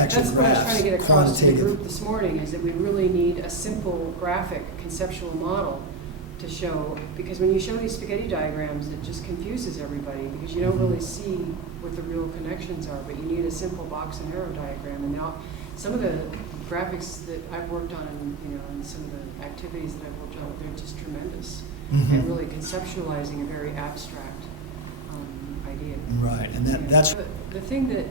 actual That's what I was trying to get across to the quantitative. group this morning, is that we really need a simple graphic conceptual model to show, because when you show these spaghetti diagrams, it just confuses everybody, because you don't Mhm. really see what the real connections are, but you need a simple box and arrow diagram. And now, some of the graphics that I've worked on, and some of the activities that I've worked on, they're just tremendous, Mhm. and really conceptualizing a very abstract idea. Right, and that's The thing that,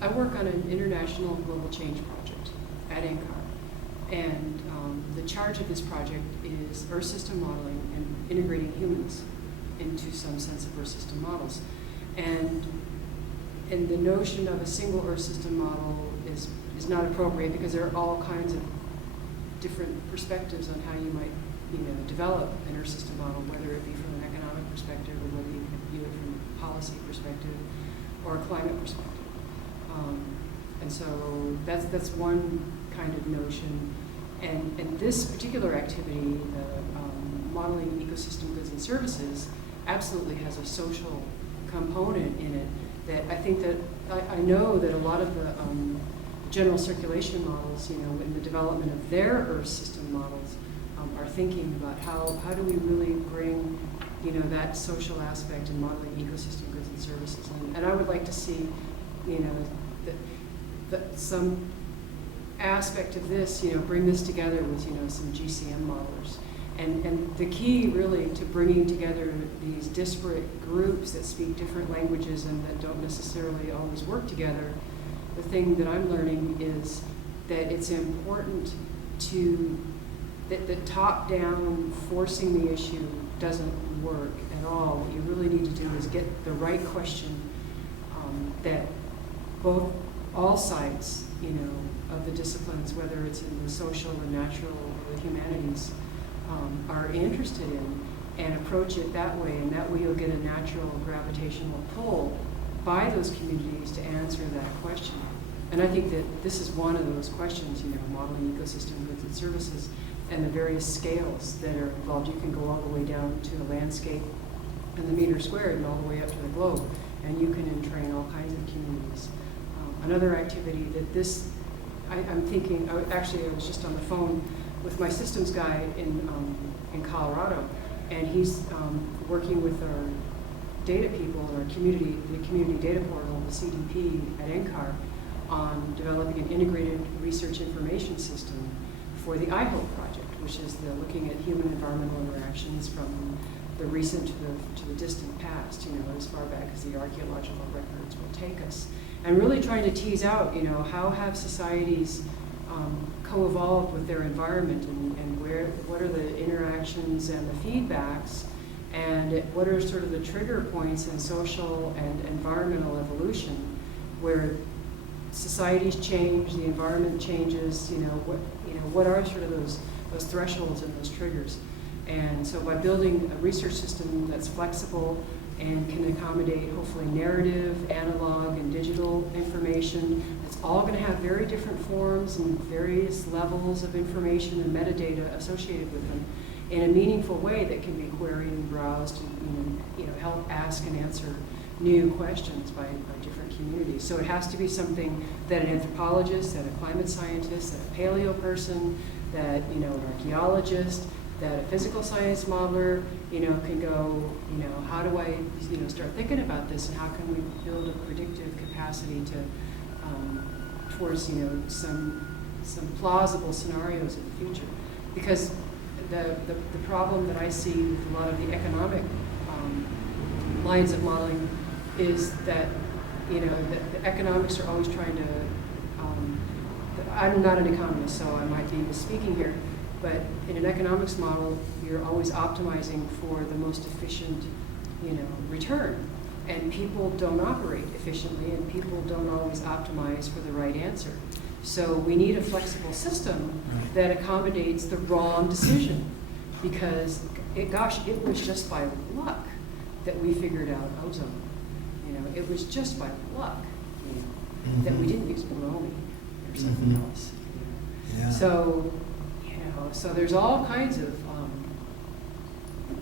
I work on an international global change project at NCAR, and the charge of this project is Earth system modeling and integrating humans into some sense of Earth system models. And the notion of a single Earth system model is not appropriate, because there are all kinds of different perspectives on how you might develop an Earth system model, whether it be from an economic perspective, or whether you could view it from a policy perspective or a climate perspective. And so that's one kind of notion. And this particular activity, the modeling ecosystem goods and services, absolutely has a social component in it, that I think that, I know that a lot of the general circulation models, in the development of their Earth system models, are thinking about how do we really bring, that social aspect in modeling ecosystem goods and services. And I would like to see, that some aspect of this, bring this together with, some GCM modelers. And the key really to bringing together these disparate groups that speak different languages and that don't necessarily always work together, the thing that I'm learning is that it's important that the top-down forcing the issue doesn't work at all. What you really need to do is get the right question that all sides, of the disciplines, whether it's in the social, the natural, or the humanities, are interested in, and approach it that way, and that way you'll get a natural gravitational pull by those communities to answer that question. And I think that this is one of those questions, modeling ecosystem goods and services, and the various scales that are involved. You can go all the way down to the landscape and the meter squared, and all the way up to the globe, and you can entrain all kinds of communities. Another activity that I'm thinking, I was just on the phone with my systems guy in Colorado, and he's working with our data people, our the community data portal, the CDP at NCAR, on developing an integrated research information system for the IHOPE project, which is looking at human environmental interactions from the recent to the distant past, as far back as the archaeological records will take us. And really trying to tease out, how have societies co-evolved with their environment, and what are the interactions and the feedbacks, and what are sort of the trigger points in social and environmental evolution, where societies change, the environment changes, what are sort of those thresholds and those triggers. And so by building a research system that's flexible and can accommodate hopefully narrative, analog, and digital information, it's all going to have very different forms and various levels of information and metadata associated with them in a meaningful way that can be queried and browsed and help ask and answer new questions by different communities. So it has to be something that an anthropologist, that a climate scientist, that a paleo person, that an archaeologist, that a physical science modeler, can go, how do I, start thinking about this, and how can we build a predictive capacity to, towards, some plausible scenarios of the future. Because the problem that I see with a lot of the economic lines of modeling is that, the economics are always trying to, I'm not an economist, so I might be misspeaking here, but in an economics model, you're always optimizing for the most efficient, return. And people don't operate efficiently, and people don't always optimize for the right answer. So we need a flexible system that accommodates the wrong decision, because it was just by luck that we figured out ozone. It was just by luck, that we didn't use bromine or something else. Yeah. So, so there's all kinds of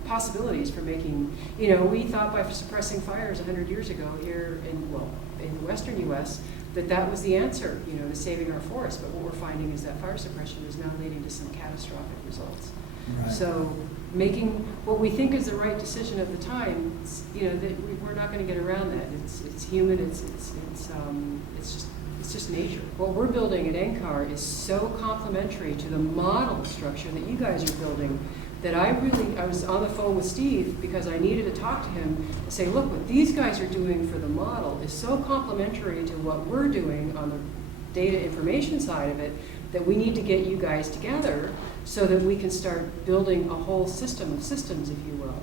possibilities for making, we thought by suppressing fires 100 years ago here in the western U.S., that was the answer, you know, to saving our forest. But what we're finding is that fire suppression is now leading to some catastrophic results. Right. So making what we think is the right decision at the time, you know, that we're not going to get around that. It's human. It's just nature. What we're building at NCAR is so complementary to the model structure that you guys are building that I was on the phone with Steve because I needed to talk to him to say, look, what these guys are doing for the model is so complementary to what we're doing on the data information side of it that we need to get you guys together so that we can start building a whole system of systems, if you will.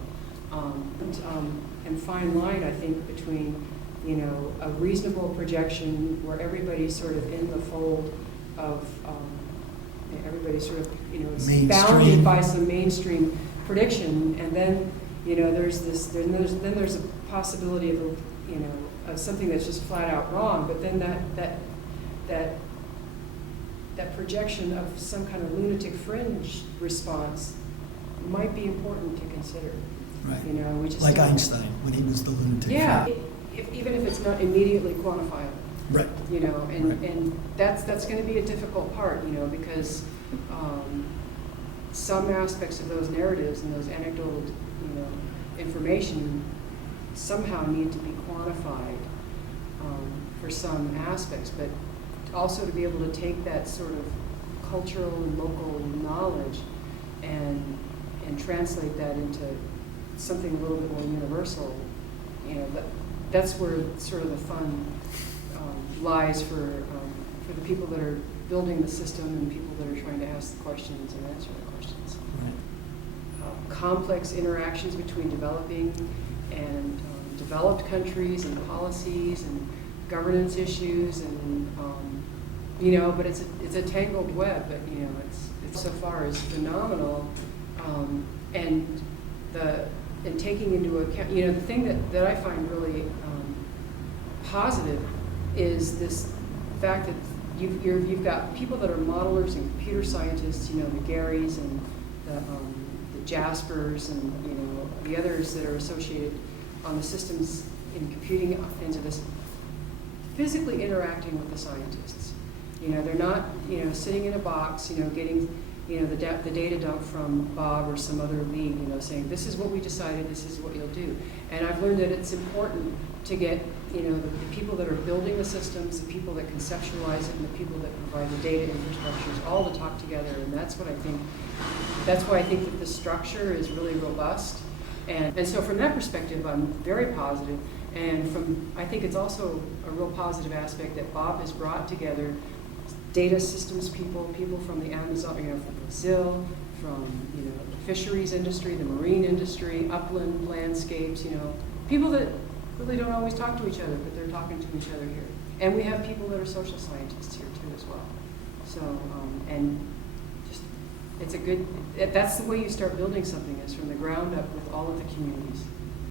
And fine line, I think, between, you know, a reasonable projection where everybody's sort of in the fold of, everybody's sort of, you know, it's bounded by some mainstream prediction, and then, you know, there's a possibility of, you know, of something that's just flat out wrong, but then that projection of some kind of lunatic fringe response might be important to consider. Right. You know, we just like don't- Einstein when he was the lunatic. Yeah, fringe. even if it's not immediately quantifiable. Right. You know, and, Right. and that's going to be a difficult part, you know, because some aspects of those narratives and those anecdotal, you know, information somehow need to be quantified for some aspects, but also to be able to take that sort of cultural and local knowledge and translate that into something a little bit more universal, you know, that's where sort of the fun lies for the people that are building the system and people that are trying to ask the questions and answer the questions. Right. Complex interactions between developing and developed countries and policies and governance issues and you know, but it's a tangled web. But you know, it's so far is phenomenal, and taking into account, you know, the thing that I find really positive is this fact that you've got people that are modelers and computer scientists, you know, the Garys and the Jaspers and, you know, the others that are associated on the systems in computing into this, physically interacting with the scientists. You know, they're not, you know, sitting in a box, you know, getting, you know, the data dump from Bob or some other lead, you know, saying, this is what we decided, this is what you'll do. And I've learned that it's important to get, you know, the people that are building the systems, the people that conceptualize it, and the people that provide the data infrastructures, all to talk together. And that's why I think that the structure is really robust. And so from that perspective, I'm very positive. And I think it's also a real positive aspect that Bob has brought together data systems people from the Amazon, you know, from Brazil, from, you know, the fisheries industry, the marine industry, upland landscapes, you know, people that really don't always talk to each other, but they're talking to each other here. And we have people that are social scientists here too as well. So, and just, that's the way you start building something, is from the ground up with all of the communities.